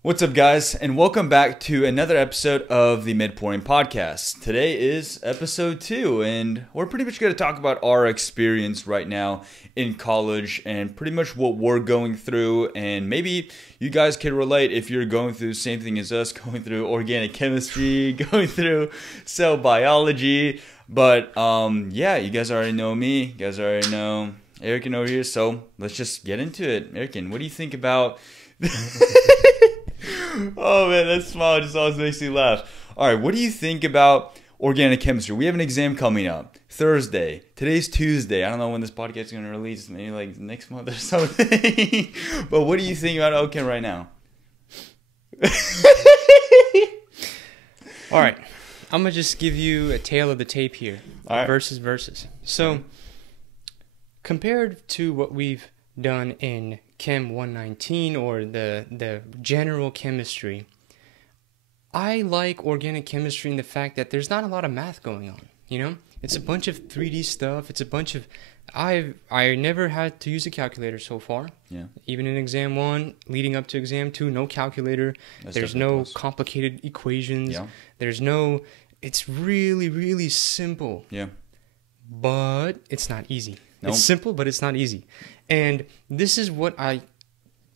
What's up, guys, and welcome back to another episode of the MedPorium Podcast. Today is episode 2, and we're pretty much going to talk about our experience right now in college and pretty much what we're going through, and maybe you guys can relate if you're going through the same thing as us, going through organic chemistry, going through cell biology, but yeah, you guys already know me, you guys already know Erican over here, so let's just get into it. Erican, what do you think about... Oh man, that smile just always makes me laugh. Alright, what do you think about organic chemistry? We have an exam coming up Thursday. Today's Tuesday. I don't know when this podcast is going to release, maybe like next month or something. But what do you think about Ochem right now? Alright, I'm going to just give you a tale of the tape here. All right. Versus. So, compared to what we've done in Chem 119 or the general chemistry, I like organic chemistry in the fact that there's not a lot of math going on, you know? It's a bunch of 3D stuff. It's a bunch of... I never had to use a calculator so far. Yeah. Even in exam 1, leading up to exam 2, no calculator. There's no complicated equations. Yeah. There's no... It's really, really simple. Yeah. But it's not easy. Nope. It's simple, but it's not easy. And this is what I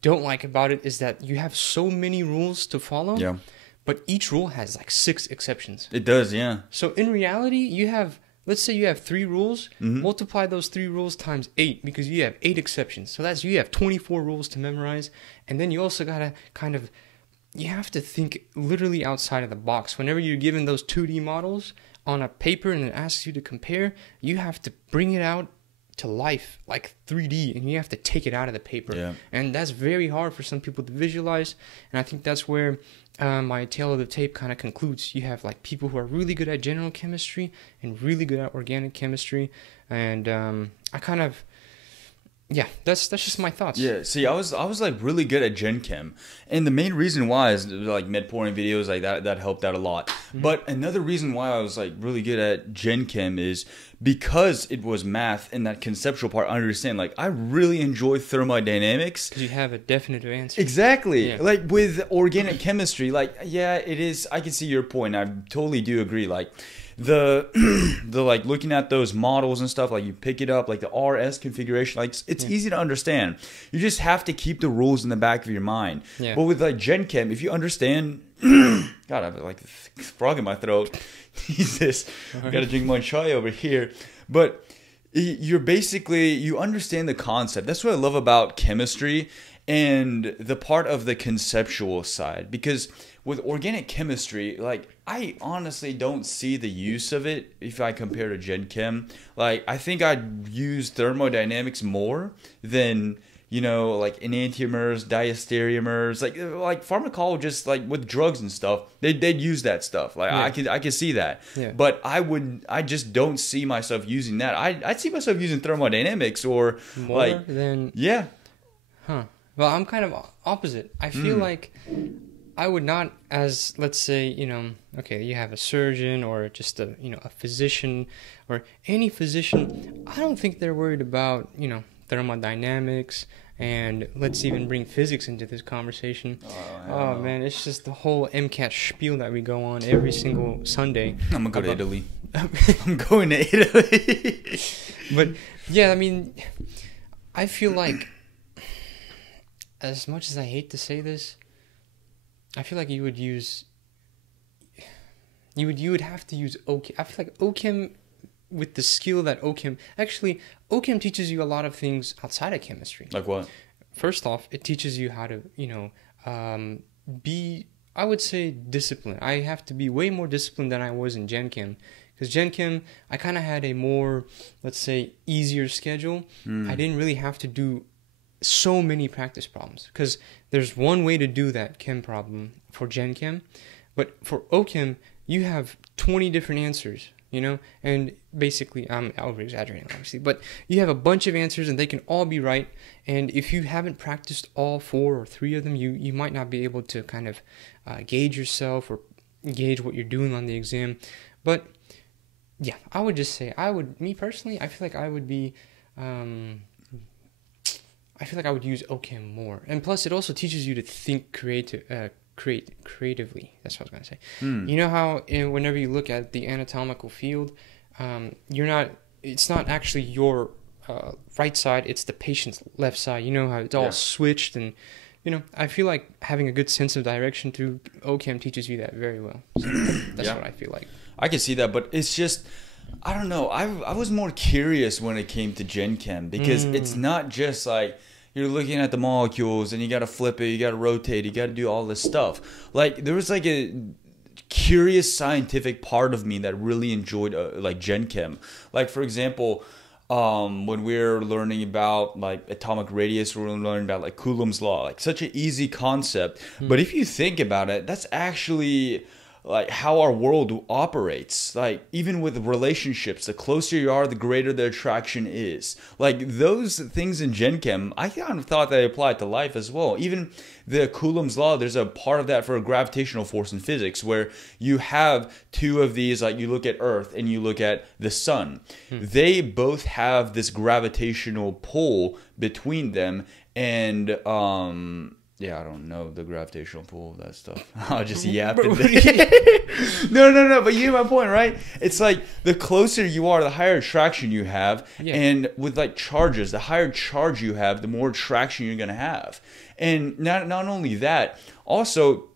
don't like about it, is that you have so many rules to follow. Yeah. But each rule has like 6 exceptions. It does, yeah. So in reality, you have, let's say you have 3 rules, multiply those 3 rules times 8 because you have 8 exceptions. So that's, you have 24 rules to memorize. And then you also got to kind of, you have to think literally outside of the box. Whenever you're given those 2D models on a paper and it asks you to compare, you have to bring it out to life like 3D, and you have to take it out of the paper. Yeah. And that's very hard for some people to visualize, and I think that's where my tale of the tape kind of concludes. You have like people who are really good at general chemistry and really good at organic chemistry, and I kind of, yeah, that's just my thoughts. Yeah, see, I was like really good at Gen Chem, and the main reason why is like MedPorium videos like that helped out a lot. But another reason why I was like really good at Gen Chem is because it was math and that conceptual part. I understand, like I really enjoy thermodynamics. Because you have a definitive answer. Exactly. Yeah. Like with organic chemistry, like yeah, it is. I can see your point. I totally do agree. Like the like looking at those models and stuff, like you pick it up, like the RS configuration, like it's easy to understand. You just have to keep the rules in the back of your mind. Yeah. But with like Gen Chem, if you understand, God, I have like a frog in my throat. Jesus, I gotta drink my chai over here. But you're basically, you understand the concept. That's what I love about chemistry and the part of the conceptual side, because with organic chemistry, like I honestly don't see the use of it if I compare to Gen Chem. Like I think I'd use thermodynamics more than, you know, like enantiomers, diastereomers, like pharmacologists, like with drugs and stuff, they'd use that stuff. Like I could see that. Yeah. But I just don't see myself using that. I'd see myself using thermodynamics or More like than... yeah. Huh. Well, I'm kind of opposite. I feel like I would not, as let's say, you know, okay, you have a surgeon or just a, you know, a physician or any physician. I don't think they're worried about, you know, thermodynamics, and let's even bring physics into this conversation. Oh man, it's just the whole MCAT spiel that we go on every single Sunday. I'm gonna go to Italy. I'm going to Italy. But yeah, I mean, I feel like, as much as I hate to say this, I feel like you would have to use Ochem. I feel like Ochem, with the skill that Ochem... Actually, Ochem teaches you a lot of things outside of chemistry. Like what? First off, it teaches you how to, you know, be, I would say, disciplined. I have to be way more disciplined than I was in Gen Chem. Because Gen Chem, I kind of had a more, let's say, easier schedule. I didn't really have to do so many practice problems, because there's one way to do that chem problem for Gen Chem, but for Ochem you have 20 different answers, you know, and basically I'm over exaggerating obviously, but you have a bunch of answers and they can all be right, and if you haven't practiced all 4 or 3 of them, you might not be able to kind of gauge yourself or gauge what you're doing on the exam. But yeah, I would just say, me personally, I feel like I would be I feel like I would use Ochem more. And plus, it also teaches you to think creatively. That's what I was gonna say. You know how whenever you look at the anatomical field, it's not actually your right side, it's the patient's left side. You know how it's all switched, and I feel like having a good sense of direction through Ochem teaches you that very well. So that's what I feel like. I can see that, but it's just, I don't know. I was more curious when it came to Gen Chem, because it's not just like you're looking at the molecules and you got to flip it, you got to rotate, you got to do all this stuff. Like there was like a curious scientific part of me that really enjoyed like Gen Chem. Like for example, when we're learning about like atomic radius, we're learning about like Coulomb's law, like such an easy concept. But if you think about it, that's actually like how our world operates. Like even with relationships, the closer you are, the greater the attraction is. Like those things in Gen Chem, I kind of thought they applied to life as well. Even the Coulomb's law, there's a part of that for a gravitational force in physics, where you have two of these, like you look at Earth and you look at the sun. They both have this gravitational pull between them, and yeah, I don't know the gravitational pull of that stuff. I'll just yap. No, but you get my point, right? It's like the closer you are, the higher attraction you have. Yeah. And with like charges, the higher charge you have, the more attraction you're going to have. And not only that, also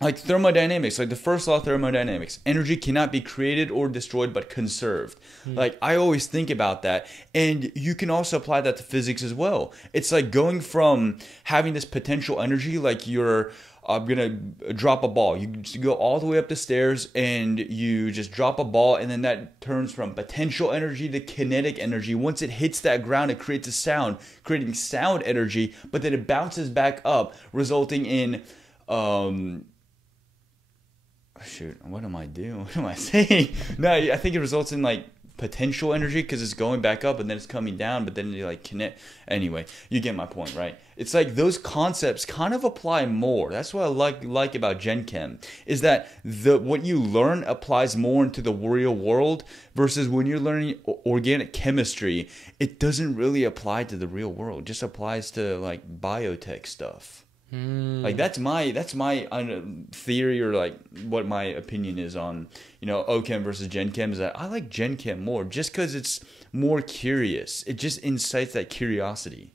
like thermodynamics, like the first law of thermodynamics, energy cannot be created or destroyed but conserved. Like I always think about that, and you can also apply that to physics as well. It's like going from having this potential energy, like you're gonna drop a ball, you just go all the way up the stairs and you just drop a ball, and then that turns from potential energy to kinetic energy. Once it hits that ground, it creates a sound, creating sound energy, but then it bounces back up, resulting in shoot, what am I doing? What am I saying? No, I think it results in like potential energy because it's going back up and then it's coming down, but then you like connect. Anyway, you get my point, right? It's like those concepts kind of apply more. That's what I like about Gen Chem, is that what you learn applies more into the real world, versus when you're learning organic chemistry, it doesn't really apply to the real world. It just applies to like biotech stuff. Like that's my theory, or like what my opinion is on Ochem versus Gen Chem, is that I like Gen Chem more just because it's more curious. It just incites that curiosity.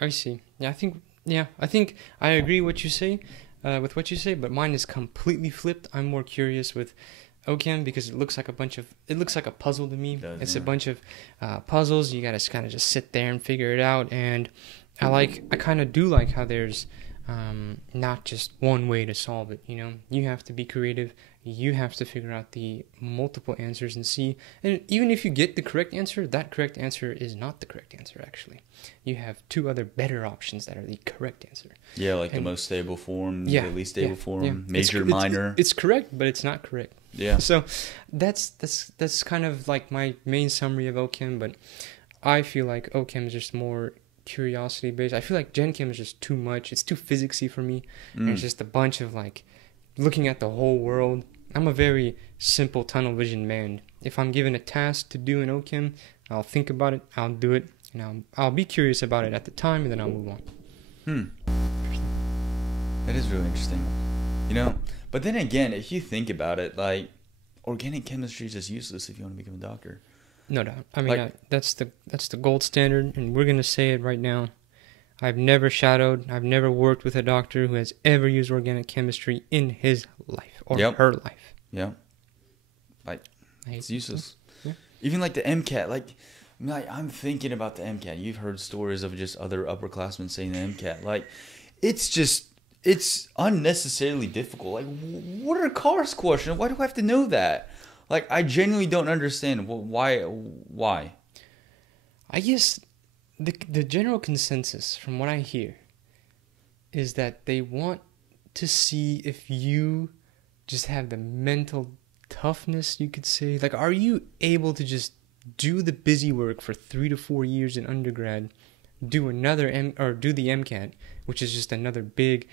I see. I think I agree what you say with what you say, but mine is completely flipped. I'm more curious with Ochem because it looks like a puzzle to me. It's a bunch of puzzles. You gotta kind of just sit there and figure it out, and I kind of do like how there's not just one way to solve it. You have to be creative. You have to figure out the multiple answers and see. And even if you get the correct answer, that correct answer is not the correct answer, actually. You have two other better options that are the correct answer. Yeah, like the most stable form, the least stable form, major, minor. It's correct, but it's not correct. Yeah. So that's kind of like my main summary of Ochem, but I feel like Ochem is just more curiosity based. I feel like Gen Chem is just too much. It's too physicsy for me. And it's just a bunch of like looking at the whole world. I'm a very simple tunnel vision man. If I'm given a task to do in Ochem, I'll think about it, I'll do it, and I'll be curious about it at the time, and then I'll move on. That is really interesting. But then again, if you think about it, like organic chemistry is just useless if you want to become a doctor. No doubt. I mean, that's the gold standard, and we're going to say it right now. I've never worked with a doctor who has ever used organic chemistry in his life or her life. Yeah. Like, it's useless. Yeah. Even like the MCAT, like I'm thinking about the MCAT. You've heard stories of just other upperclassmen saying the MCAT. Like, it's unnecessarily difficult. Like, what are cars questions? Why do I have to know that? Like, I genuinely don't understand why. I guess the general consensus from what I hear is that they want to see if you just have the mental toughness, you could say. Like, are you able to just do the busy work for 3 to 4 years in undergrad, do the MCAT, which is just another big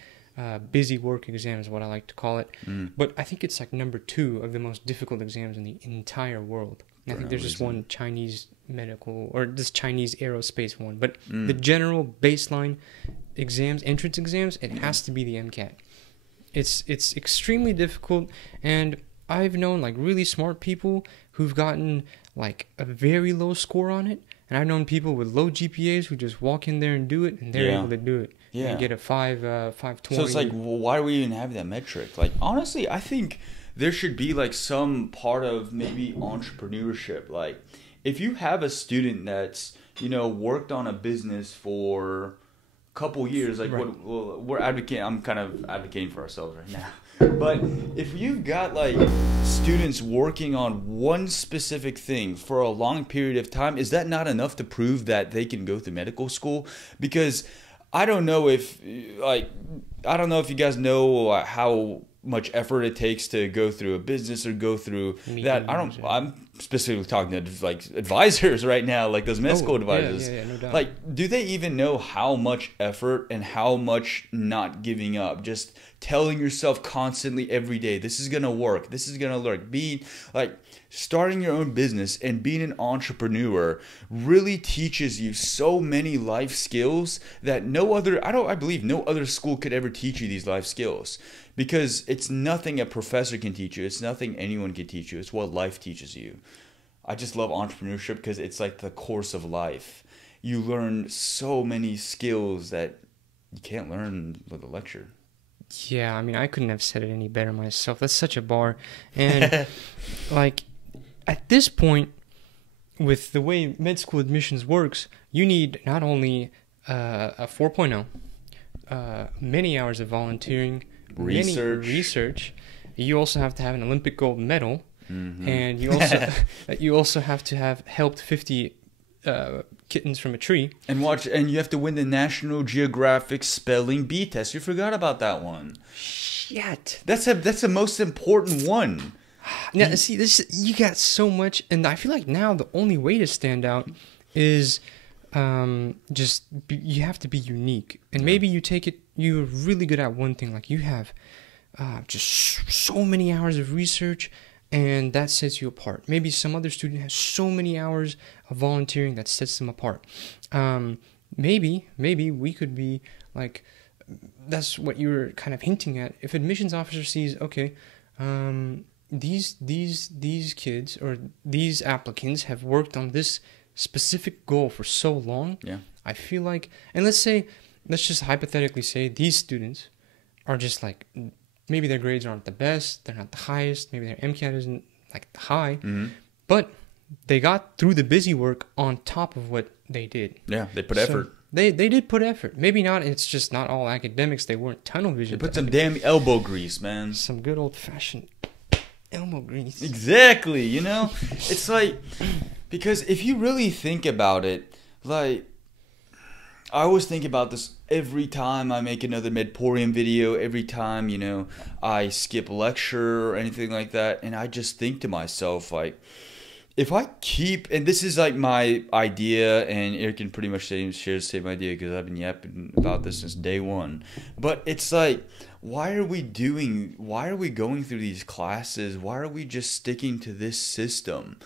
busy work exam is what I like to call it. But I think it's like number 2 of the most difficult exams in the entire world. I think there's just one Chinese medical or this Chinese aerospace one, but Mm. the general baseline exams, entrance exams, it has to be the MCAT. It's extremely difficult, and I've known like really smart people who've gotten like a very low score on it, and I've known people with low GPAs who just walk in there and do it, and they're Yeah. able to do it. Yeah. And get a 520. So it's like, well, why do we even have that metric? Like, honestly, I think there should be like some part of maybe entrepreneurship. Like, if you have a student that's, you know, worked on a business for a couple years, like Right. we're advocating, I'm kind of advocating for ourselves right now. But if you've got like students working on one specific thing for a long period of time, is that not enough to prove that they can go through medical school? Because I don't know if you guys know how much effort it takes to go through a business or go through that. I'm specifically talking to like advisors right now, like those med school advisors. Yeah, no doubt. Like, do they even know how much effort and how much not giving up? Just telling yourself constantly every day, this is gonna work. This is gonna work. Be like starting your own business and being an entrepreneur really teaches you so many life skills that I believe no other school could ever teach you these life skills, because it's nothing a professor can teach you. It's nothing anyone can teach you. It's what life teaches you. I just love entrepreneurship because it's like the course of life. You learn so many skills that you can't learn with a lecture. Yeah, I mean, I couldn't have said it any better myself. That's such a bar. And like at this point, with the way med school admissions works, you need not only a 4.0, many hours of volunteering, many research. You also have to have an Olympic gold medal, and you also have to have helped 50 kittens from a tree. And you have to win the National Geographic Spelling Bee test. You forgot about that one. Shit. That's the most important one. Now, see, you got so much, and I feel like now the only way to stand out is you have to be unique, and maybe you're really good at one thing, like you have just so many hours of research, and that sets you apart. Maybe some other student has so many hours of volunteering that sets them apart. Maybe we could be like, that's what you were kind of hinting at. If admissions officer sees, okay, these kids or these applicants have worked on this specific goal for so long. Yeah. I feel like, and let's just hypothetically say these students are just like, maybe their grades aren't the best, they're not the highest, maybe their MCAT isn't like high, but they got through the busy work on top of what they did. Yeah, they put effort. They did put effort. Maybe not, it's just not all academics. They weren't tunnel vision. They put some damn elbow grease, man. Some good old-fashioned elbow grease. Exactly, you know? It's like, because if you really think about it, like, I always think about this every time I make another MedPorium video, every time, you know, I skip a lecture or anything like that, and I just think to myself, like, if I keep, and this is like my idea, and Eric can pretty much share the same idea because I've been yapping about this since day one, but it's like, why are we going through these classes? Why are we just sticking to this system?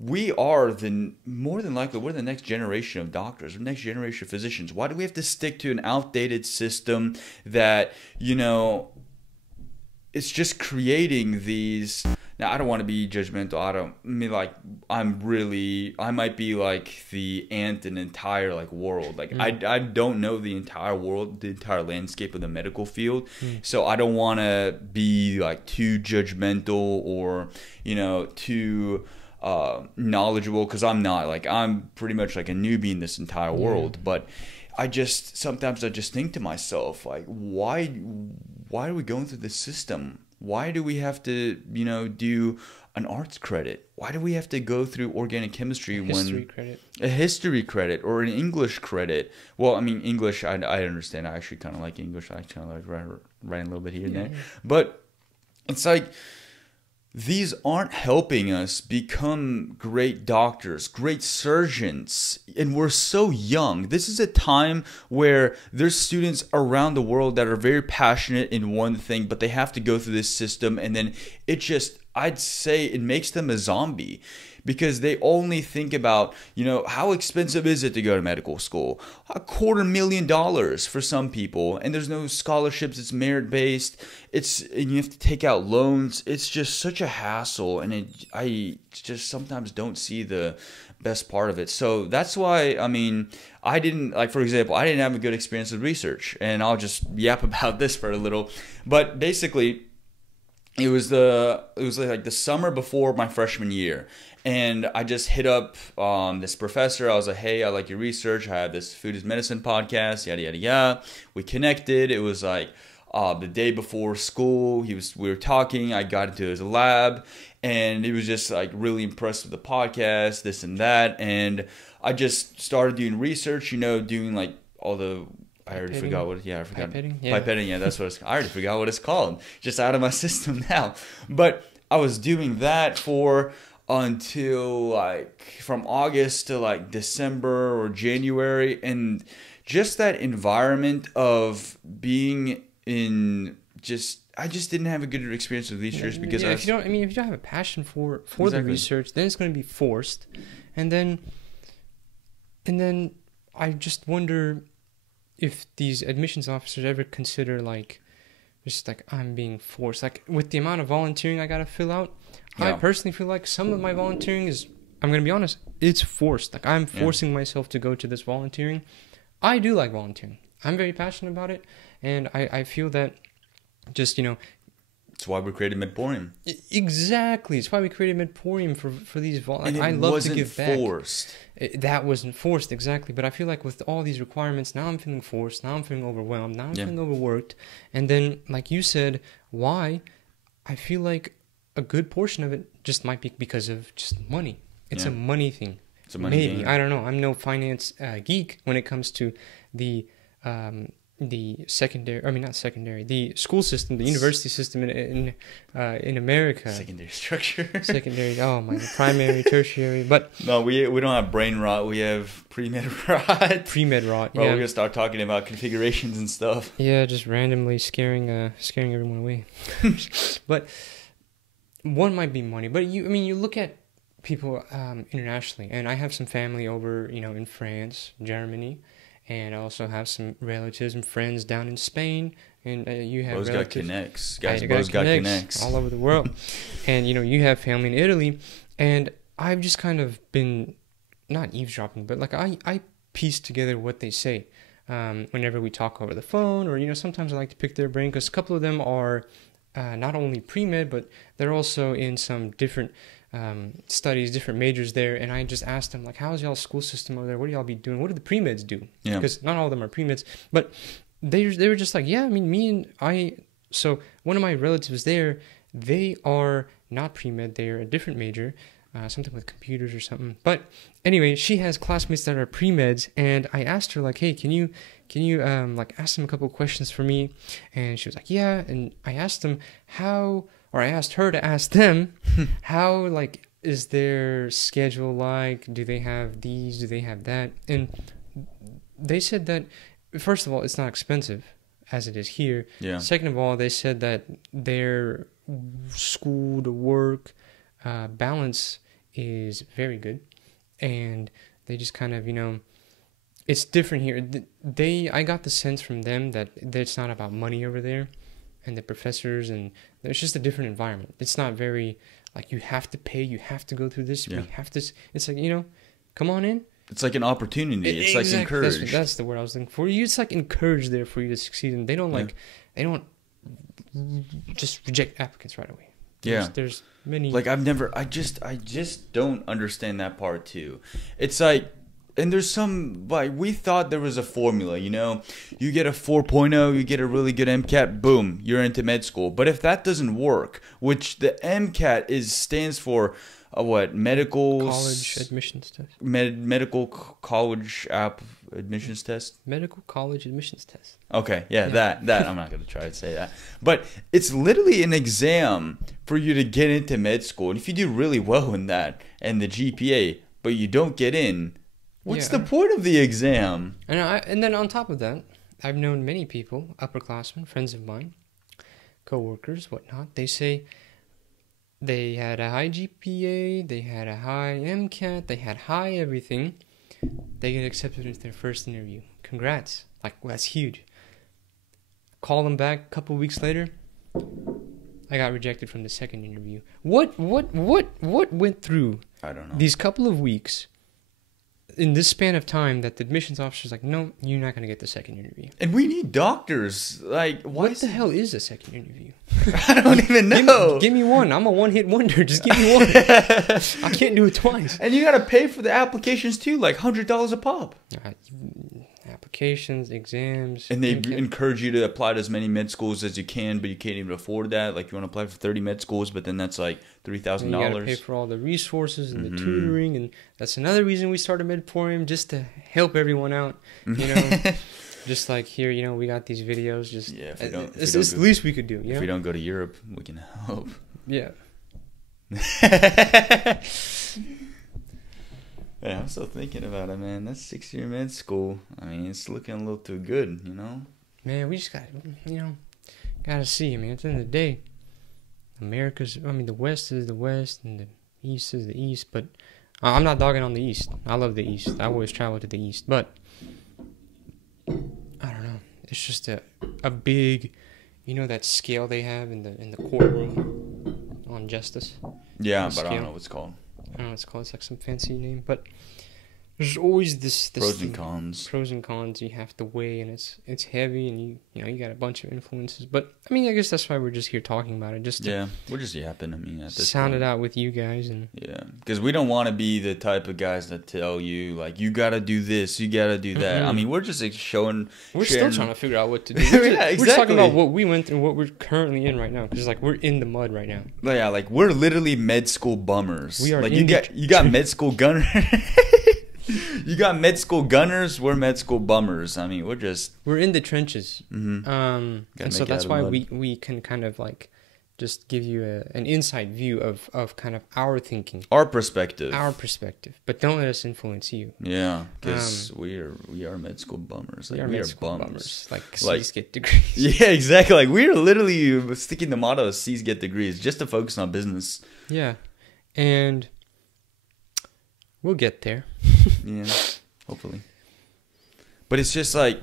We are more than likely, we're the next generation of doctors, we're the next generation of physicians. Why do we have to stick to an outdated system that, you know, it's just creating these. Now, I don't want to be judgmental. I might be like the ant in the entire like world. Like I don't know the entire world, the entire landscape of the medical field. So I don't want to be like too judgmental or, you know, too knowledgeable, because I'm not. Like, I'm pretty much like a newbie in this entire world. But sometimes I just think to myself, like, why are we going through this system? Why do we have to, you know, do an arts credit? Why do we have to go through organic chemistry a history credit or an English credit? Well, I mean, English, I understand. I actually kind of like English. I kind of like writing a little bit here and there. But it's like, these aren't helping us become great doctors, great surgeons, and we're so young. This is a time where there's students around the world that are very passionate in one thing, but they have to go through this system, and then it just I'd say it makes them a zombie, because they only think about, how expensive is it to go to medical school? $250,000 for some people, and there's no scholarships. It's merit based. And you have to take out loans. It's just such a hassle, and I just sometimes don't see the best part of it. So that's why, I didn't, like, for example, I didn't have a good experience with research, and I'll just yap about this for a little. But basically, it was like the summer before my freshman year, and I just hit up this professor. I was like, hey, I like your research. I have this Food is Medicine podcast, yada yada yada. We connected. It was like the day before school. We were talking. I got into his lab, and he was just like really impressed with the podcast, this and that. And I just started doing research, doing like all the, I already forgot what, I forgot. Pipetting? Yeah. Pipetting, yeah, that's what it's, I already forgot what it's called. Just out of my system now. But I was doing that until like from August to like December or January. And just that environment of being in I just didn't have a good experience with research because if you don't have a passion for the research, then it's going to be forced. And then I just wonder if these admissions officers ever consider like, just like I'm being forced, like with the amount of volunteering I got to fill out. Yeah. I personally feel like some of my volunteering is, I'm going to be honest, it's forced. Like I'm forcing myself to go to this volunteering. I do like volunteering. I'm very passionate about it. And I feel that just, it's why we created MedPorium. Exactly. It's why we created MedPorium for these volunteers. I love to give back. Forced. That wasn't forced, exactly. But I feel like with all these requirements, now I'm feeling forced. Now I'm feeling overwhelmed. Now I'm feeling overworked. And then, like you said, why? I feel like a good portion of it just might be because of just money. It's a money thing. It's a money thing. I don't know. I'm no finance geek when it comes to the secondary, the school system, the university system in America. Secondary structure. Primary, tertiary. But no, we don't have brain rot. We have pre-med rot. Pre-med rot. Bro, we're gonna start talking about configurations and stuff. Yeah, just randomly scaring everyone away. But one might be money. But you look at people internationally, and I have some family over, in France, Germany. And I also have some relatives and friends down in Spain. And you have Bro's relatives. Got connects. Guys, Bro's got connects. All over the world. And, you have family in Italy. And I've just kind of been, not eavesdropping, but like I piece together what they say whenever we talk over the phone. Or, sometimes I like to pick their brain because a couple of them are not only pre-med, but they're also in some different studies, different majors there, and I just asked them, like, how's y'all's school system over there? What do y'all be doing? What do the pre-meds do? Because not all of them are pre-meds, but they were just like, so one of my relatives there, they are not pre-med, they're a different major, something with computers or something. But anyway, she has classmates that are pre-meds, and I asked her, like, hey, can you like ask them a couple of questions for me? And she was like, yeah. And I asked them I asked her to ask them how, like, is their schedule like? Do they have these? Do they have that? And they said that, first of all, it's not expensive as it is here. Yeah. Second of all, they said that their school to work balance is very good. And they just kind of, it's different here. I got the sense from them that it's not about money over there. And the professors, and it's just a different environment. It's not very like you have to pay, you have to go through this, we have to. It's like, come on in. It's like an opportunity. It's exactly. like encouraged. That's the word I was looking for. It's like encouraged there for you to succeed, and they don't just reject applicants right away. There's many. Like I just don't understand that part too. It's like. And there's some, like, we thought there was a formula, you get a 4.0, you get a really good MCAT, boom, you're into med school. But if that doesn't work, which the MCAT stands for, medical... College admissions test. Medical college admissions test? Medical college admissions test. Okay, that, I'm not going to try to say that. But it's literally an exam for you to get into med school. And if you do really well in that, and the GPA, but you don't get in... What's the point of the exam? And then on top of that, I've known many people, upperclassmen, friends of mine, co-workers, whatnot. They say, they had a high GPA, they had a high MCAT, they had high everything. They get accepted into their first interview. Congrats. Like, well, that's huge. Call them back a couple weeks later. I got rejected from the second interview. What went through I don't know. these couple of weeks in this span of time that the admissions officer's like, no, you're not going to get the second interview. And we need doctors. Like, What the hell is a second interview? I don't even know. Give me one. I'm a one-hit wonder. Just give me one. I can't do it twice. And you got to pay for the applications too, like $100 a pop. Applications, exams. And they encourage you to apply to as many med schools as you can, but you can't even afford that. Like, you want to apply for 30 med schools, but then that's like $3,000. You got to pay for all the resources and the tutoring, and that's another reason we started MedPorium, just to help everyone out. You know, just like here, you know, we got these videos. Just it's the least we could do. You know? If we don't go to Europe, we can help. Yeah. Yeah, I'm still thinking about it, man. That's 6-year med school. I mean, it's looking a little too good, you know? Man, we just gotta see. I mean, at the end of the day, the West is the West and the East is the East, but I'm not dogging on the East. I love the East. I always travel to the East, but I don't know. It's just a big, you know, that scale they have in the courtroom on justice. Yeah, but I don't know what it's called. I don't know what it's called. It's like some fancy name, but there's always this pros and cons. Pros and cons you have to weigh, and it's heavy, and you got a bunch of influences. But I mean, I guess that's why we're just here talking about it, just to we're just yapping. I mean, at this sound point. it out with you guys, and because we don't want to be the type of guys that tell you like you got to do this, you got to do that. I mean, we're just like showing. We're still trying to figure out what to do. Exactly. We're just talking about what we went through, what we're currently in right now, because like we're in the mud right now. Yeah, like we're literally med school bummers. We are like you got med school gunner. You got med school gunners, we're med school bummers. I mean, we're in the trenches. Mm-hmm. And so that's why we can kind of like just give you an inside view of kind of our thinking. Our perspective. But don't let us influence you. Yeah, because we are med school bummers. Like, we are bummers. Like C's get degrees. Yeah, exactly. Like we are literally sticking the motto of C's get degrees just to focus on business. Yeah. And we'll get there. Yeah, hopefully. But it's just like,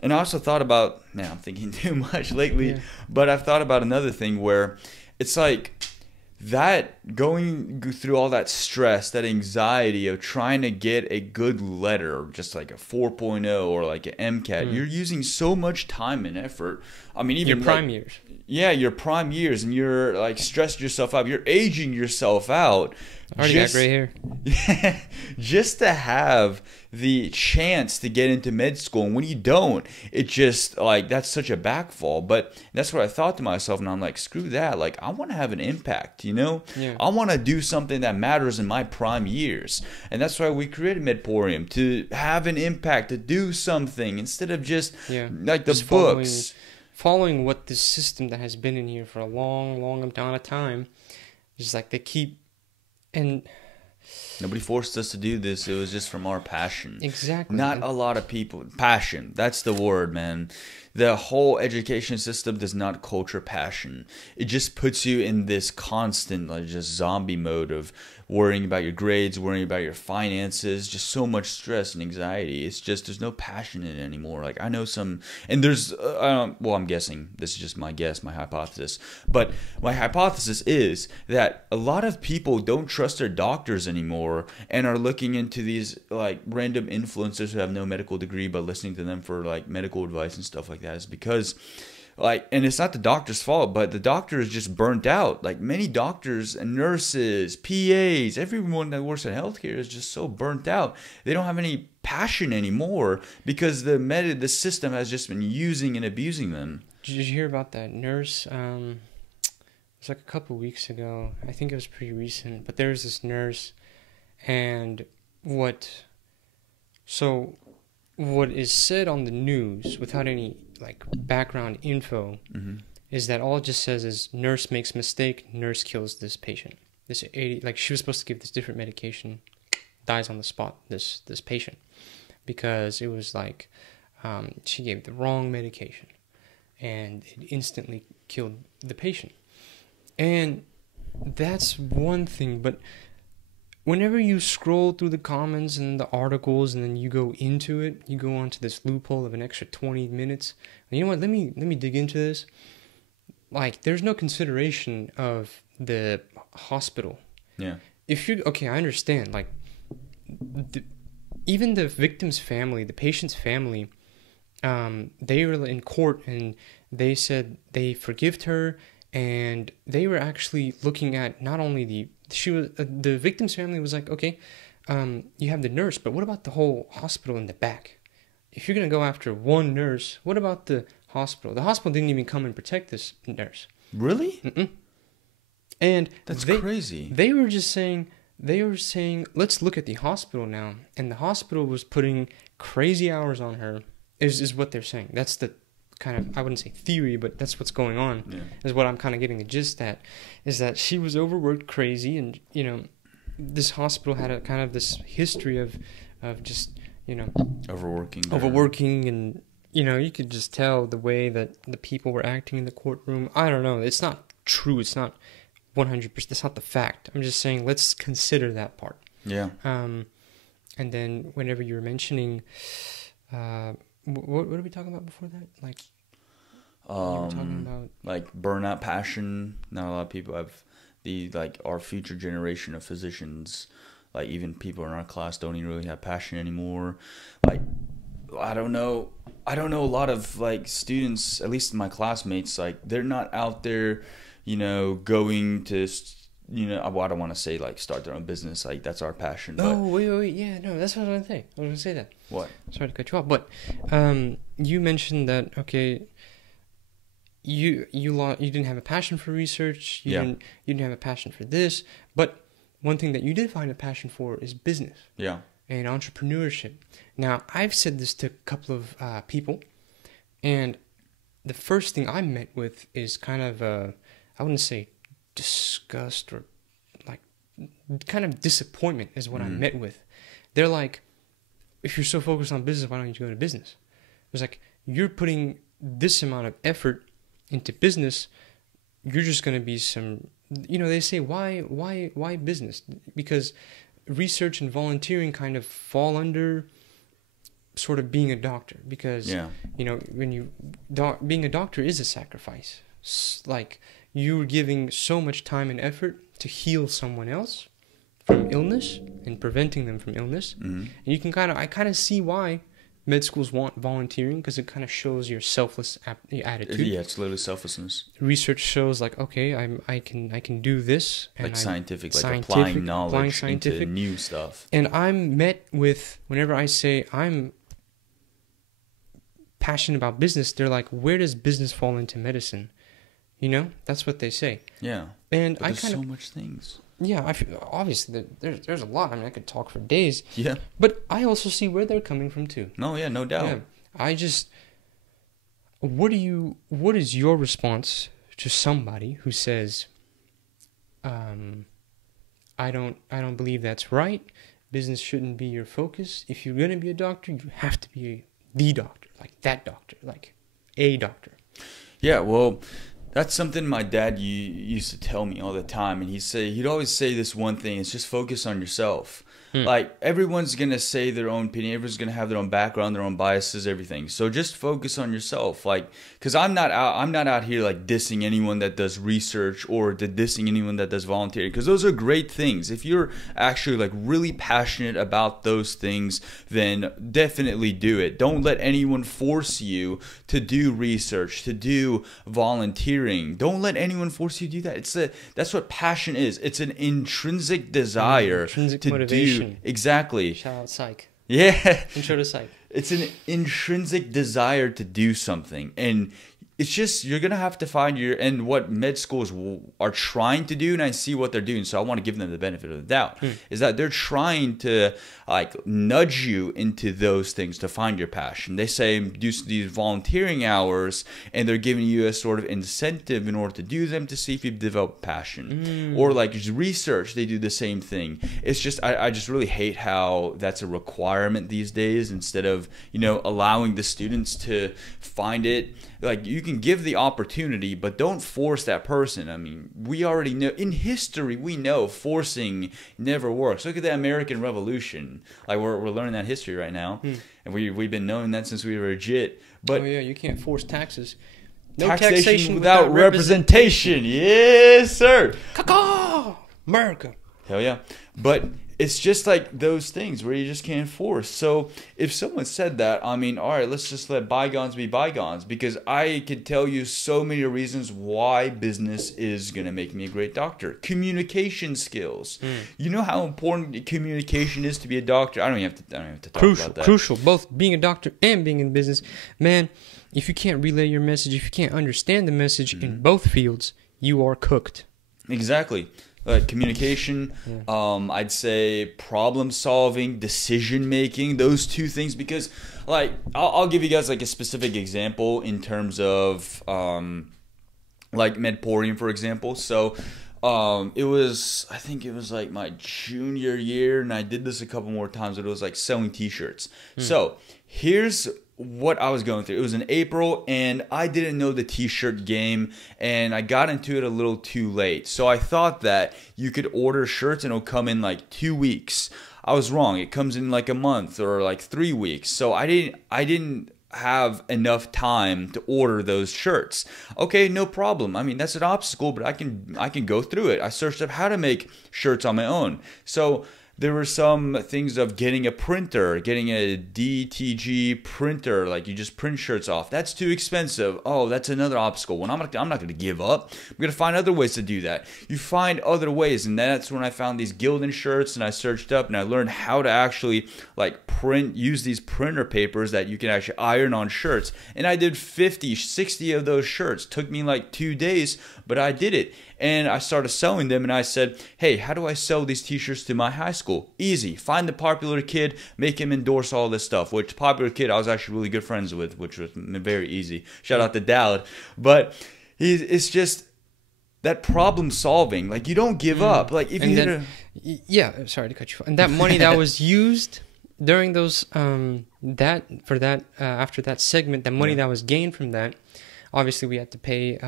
and I also thought about, I'm thinking too much lately, but I've thought about another thing where it's like that going through all that stress, that anxiety of trying to get a good letter, just like a 4.0 or like an MCAT, you're using so much time and effort. I mean, even your prime years. Yeah, your prime years, and you're like stressed yourself out. You're aging yourself out. I already got gray hair. Yeah, just to have the chance to get into med school, and when you don't, it just like that's such a backfall. But that's what I thought to myself, and I'm like, screw that. Like, I want to have an impact, you know? Yeah. I want to do something that matters in my prime years, and that's why we created MedPorium, to have an impact, to do something instead of just like the books. Following what this system that has been in here for a long amount of time, just like they keep. And nobody forced us to do this. It was just from our passion. Exactly. Not a lot of people. Passion. That's the word, man. The whole education system does not culture passion. It just puts you in this constant, like, just zombie mode of worrying about your grades, worrying about your finances, just so much stress and anxiety. It's just, there's no passion in it anymore. Like, I know some, and there's, well, I'm guessing, this is just my guess, my hypothesis, but my hypothesis is that a lot of people don't trust their doctors anymore and are looking into these, like, random influencers who have no medical degree, but listening to them for, like, medical advice and stuff like that is because, like, and it's not the doctor's fault, but the doctor is just burnt out. Like, many doctors and nurses, PAs, everyone that works in healthcare is just so burnt out. They don't have any passion anymore because the system has just been using and abusing them. Did you hear about that nurse? It was like a couple weeks ago. I think it was pretty recent, but there was this nurse, and what is said on the news without any like background info is that all it just says is nurse makes mistake, nurse kills this patient. This 80, like, she was supposed to give this different medication, dies on the spot, this patient, because it was like she gave the wrong medication and it instantly killed the patient. And that's one thing, but whenever you scroll through the comments and the articles and then you go into it, you go onto this loophole of an extra 20 minutes. And you know what? Let me dig into this. Like, there's no consideration of the hospital. Yeah. If you okay, I understand. Like, even the victim's family, the patient's family, they were in court and they said they forgived her, and they were actually looking at not only the victim's family was like, okay, you have the nurse, but what about the whole hospital in the back? If you're gonna go after one nurse, what about the hospital? The hospital didn't even come and protect this nurse. Really? Mm-mm. And that's crazy. They were saying, let's look at the hospital now. And the hospital was putting crazy hours on her, is what they're saying. That's the kind of, I wouldn't say theory, but that's what's going on. Yeah. Is what I'm kind of getting the gist at, is that she was overworked crazy, and, you know, this hospital had a kind of this history of just, you know, overworking, and, you know, you could just tell the way that the people were acting in the courtroom. I don't know. It's not true. It's not 100%. That's not the fact. I'm just saying, let's consider that part. Yeah. And then whenever you were mentioning, what are we talking about before that? Like, you were talking about like burnout, passion. Not a lot of people have our future generation of physicians, like even people in our class don't even really have passion anymore. Like, I don't know a lot of like students, at least my classmates, like they're not out there, you know, going to, you know, I don't want to say like start their own business, like that's our passion. Oh, wait, yeah, no, that's what I was going to say. I was going to say that. What? Sorry to cut you off, but you mentioned that, okay, you didn't have a passion for research, you didn't have a passion for this, but one thing that you did find a passion for is business. Yeah. And entrepreneurship. Now, I've said this to a couple of people, and the first thing I met with is kind of I wouldn't say disgust, or like kind of disappointment is what I met with. They're like, if you're so focused on business, why don't you go to business? It's like, you're putting this amount of effort into business, you're just going to be some, you know, they say, why business? Because research and volunteering kind of fall under sort of being a doctor, because, you know, when being a doctor is a sacrifice. Like, you're giving so much time and effort to heal someone else from illness and preventing them from illness. And you can I kind of see why med schools want volunteering, because it kind of shows your selfless attitude. Yeah, it's literally selflessness. Research shows like, okay, I can do this, and like scientific, applying knowledge into new stuff. And I'm met with, whenever I say I'm passionate about business, they're like, where does business fall into medicine? You know, that's what they say. Yeah. And but there's so much things. Yeah, I feel, obviously there's a lot. I mean, I could talk for days. Yeah. But I also see where they're coming from too. No, yeah, no doubt. Yeah. What is your response to somebody who says, I don't believe that's right. Business shouldn't be your focus. If you're gonna be a doctor, you have to be the doctor, like that doctor, like a doctor. Yeah, well, that's something my dad used to tell me all the time, and he'd always say this one thing: is just focus on yourself. Like, everyone's gonna say their own opinion, everyone's gonna have their own background, their own biases, everything. So just focus on yourself. Like, because I'm not out here like dissing anyone that does research or dissing anyone that does volunteering, because those are great things. If you're actually like really passionate about those things, then definitely do it. Don't let anyone force you to do research, to do volunteering. Don't let anyone force you to do that. That's what passion is. It's an intrinsic desire, intrinsic to motivation. Exactly. Shout out psych. Yeah. Intro to psych. It's an intrinsic desire to do something. And it's just, you're going to have to find and what med schools are trying to do, and I see what they're doing, so I want to give them the benefit of the doubt, is that they're trying to like nudge you into those things to find your passion. They say do these volunteering hours, and they're giving you a sort of incentive in order to do them to see if you've developed passion. Or like research, they do the same thing. It's just, I just really hate how that's a requirement these days, instead of, you know, allowing the students to find it like you can give the opportunity, but don't force that person. I mean, we already know in history, we know forcing never works. Look at the American Revolution. Like we're learning that history right now, and we've been knowing that since we were legit. But oh yeah, you can't force taxes. No taxation without representation. Yes, sir. Caw-caw! America. Hell yeah. But it's just like those things where you just can't force. So if someone said that, I mean, all right, let's just let bygones be bygones, because I could tell you so many reasons why business is going to make me a great doctor. Communication skills. You know how important communication is to be a doctor? I don't even have to talk about that. Crucial. Both being a doctor and being in business. Man, if you can't relay your message, if you can't understand the message in both fields, you are cooked. Exactly. Communication, I'd say problem solving, decision making, those two things, because like I'll give you guys like a specific example in terms of like MedPorium, for example. So I think it was like my junior year, and I did this a couple more times, but it was like selling t-shirts. So here's what I was going through. It was in April, and I didn't know the t-shirt game, and I got into it a little too late. So I thought that you could order shirts and it'll come in like 2 weeks. I was wrong. It comes in like a month or like 3 weeks. So I didn't have enough time to order those shirts. Okay, no problem. I mean, that's an obstacle, but I can go through it. I searched up how to make shirts on my own. So there were some things of getting a printer, getting a DTG printer, like you just print shirts off. That's too expensive. Oh, that's another obstacle. Well, I'm not going to give up. I'm going to find other ways to do that. You find other ways, and that's when I found these Gildan shirts, and I searched up, and I learned how to actually like use these printer papers that you can actually iron on shirts. And I did 50, 60 of those shirts. Took me like 2 days, but I did it. And I started selling them, and I said, hey, how do I sell these t-shirts to my high school? Easy. Find the popular kid, make him endorse all this stuff, which popular kid I was actually really good friends with, which was very easy. Shout out to Dowd. But it's just that problem solving. Like, you don't give up. Like, if yeah, sorry to cut you off. And that money that was used during those, after that segment, that money that was gained from that, obviously we had to pay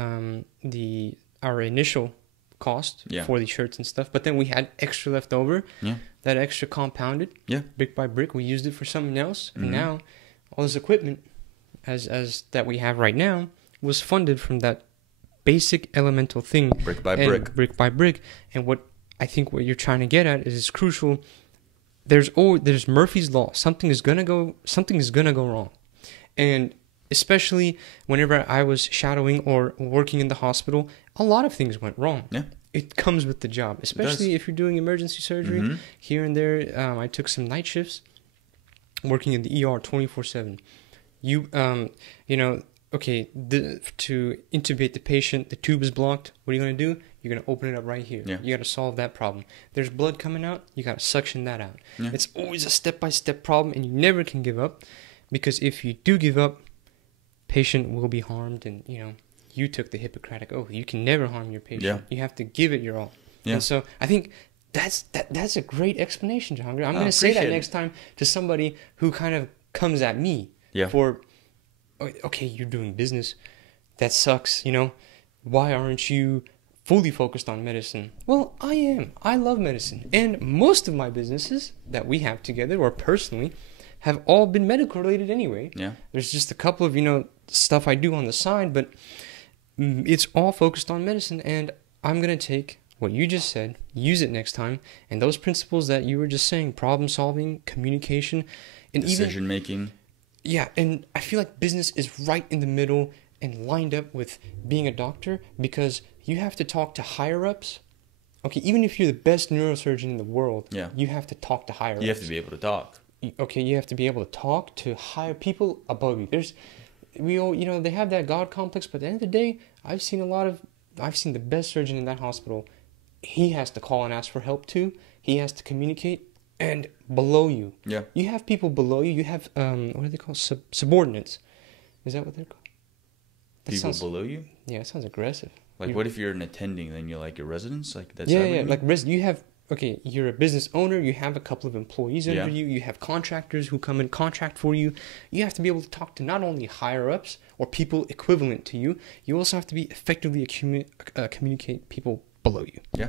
our initial cost for the shirts and stuff, but then we had extra left over. That extra compounded brick by brick. We used it for something else, and now all this equipment as that we have right now was funded from that basic elemental thing, brick by brick. And what I think what you're trying to get at is crucial. There's Murphy's law. Something is gonna go wrong, and especially whenever I was shadowing or working in the hospital, a lot of things went wrong. Yeah. It comes with the job, especially if you're doing emergency surgery. Here and there, I took some night shifts working in the ER 24/7. To intubate the patient, the tube is blocked. What are you going to do? You're going to open it up right here. Yeah. You got to solve that problem. There's blood coming out. You got to suction that out. Yeah. It's always a step-by-step problem, and you never can give up, because if you do give up, patient will be harmed, and you took the Hippocratic oath. You can never harm your patient. Yeah. You have to give it your all. Yeah. And so I think that's a great explanation, Jahangir. I'm going to say that next time to somebody who kind of comes at me for, okay, you're doing business. That sucks, Why aren't you fully focused on medicine? Well, I am. I love medicine. And most of my businesses that we have together, or personally, have all been medical related anyway. Yeah. There's just a couple of, stuff I do on the side, but it's all focused on medicine. And I'm going to take what you just said, use it next time, and those principles that you were just saying, problem solving, communication, and decision making. Yeah, and I feel like business is right in the middle and lined up with being a doctor, because you have to talk to higher ups. Okay, even if you're the best neurosurgeon in the world, you have to talk to higher ups. You have to be able to talk. Okay, you have to be able to talk to higher people above you. They have that God complex, but at the end of the day, I've seen the best surgeon in that hospital. He has to call and ask for help too. He has to communicate. And below you, you have people below you. You have what are they called? Subordinates. Is that what they're called? People below you? Yeah, it sounds aggressive. Like, what if you're an attending, then you're like your residents? Like that's like you have okay, you're a business owner, you have a couple of employees under Yeah. you have contractors who come and contract for you. You have to be able to talk to not only higher ups or people equivalent to you, you also have to be effectively communicate people below you. Yeah.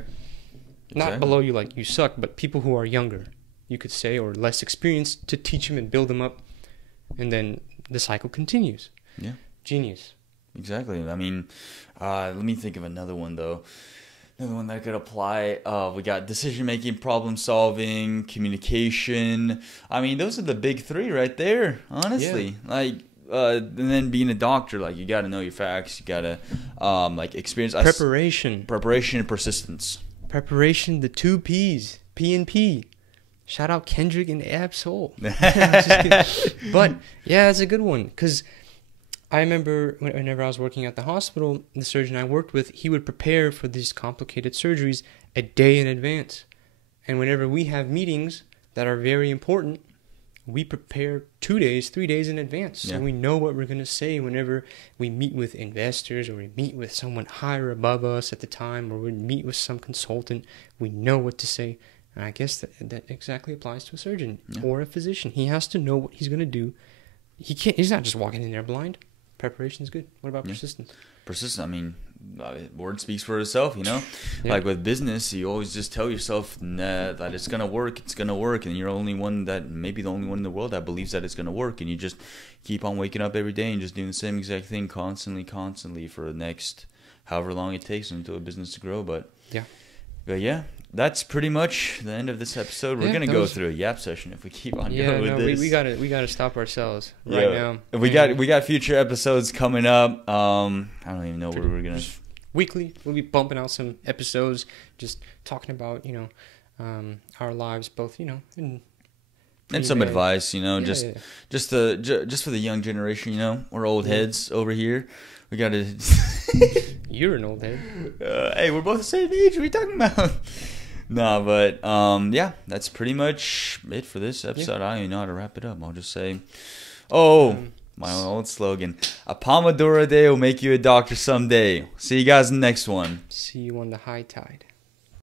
Not Exactly. below you like you suck, but people who are younger, you could say, or less experienced, to teach them and build them up. And then the cycle continues. Yeah. Genius. Exactly. I mean, let me think of another one, though. Another one that could apply. We got decision making, problem solving, communication. I mean, those are the big three right there, honestly. Like, and then being a doctor, like, you got to know your facts. You got to, like, experience. Preparation. Preparation and persistence. Preparation, the 2 P's. P and P. Shout out Kendrick and Absol. But, yeah, it's a good one. Because I remember whenever I was working at the hospital, the surgeon I worked with, he would prepare for these complicated surgeries a day in advance. And whenever we have meetings that are very important, we prepare 2 days, 3 days in advance. So we know what we're going to say whenever we meet with investors or we meet with someone higher above us at the time, or we meet with some consultant. We know what to say. And I guess that exactly applies to a surgeon or a physician. He has to know what he's going to do. He's not just walking in there blind. Preparation is good. What about persistence? Persistence, I mean, word speaks for itself, you know? Yeah. Like with business, you always just tell yourself that it's going to work, and you're the only one in the world that believes that it's going to work, and you just keep on waking up every day and just doing the same exact thing constantly for the next however long it takes until a business to grow. But yeah, that's pretty much the end of this episode. We're gonna go through a yap session if we keep on going with this. we gotta stop ourselves right now. We got future episodes coming up. I don't even know where we're gonna. Weekly, we'll be bumping out some episodes, just talking about our lives, both and some advice, just for the young generation. We're old heads over here. We gotta. You're an old head. Hey, we're both the same age. What are you talking about? Nah, but that's pretty much it for this episode. I don't even know how to wrap it up. I'll just say, my old slogan: "A Pomodoro day will make you a doctor someday." See you guys in the next one. See you on the high tide.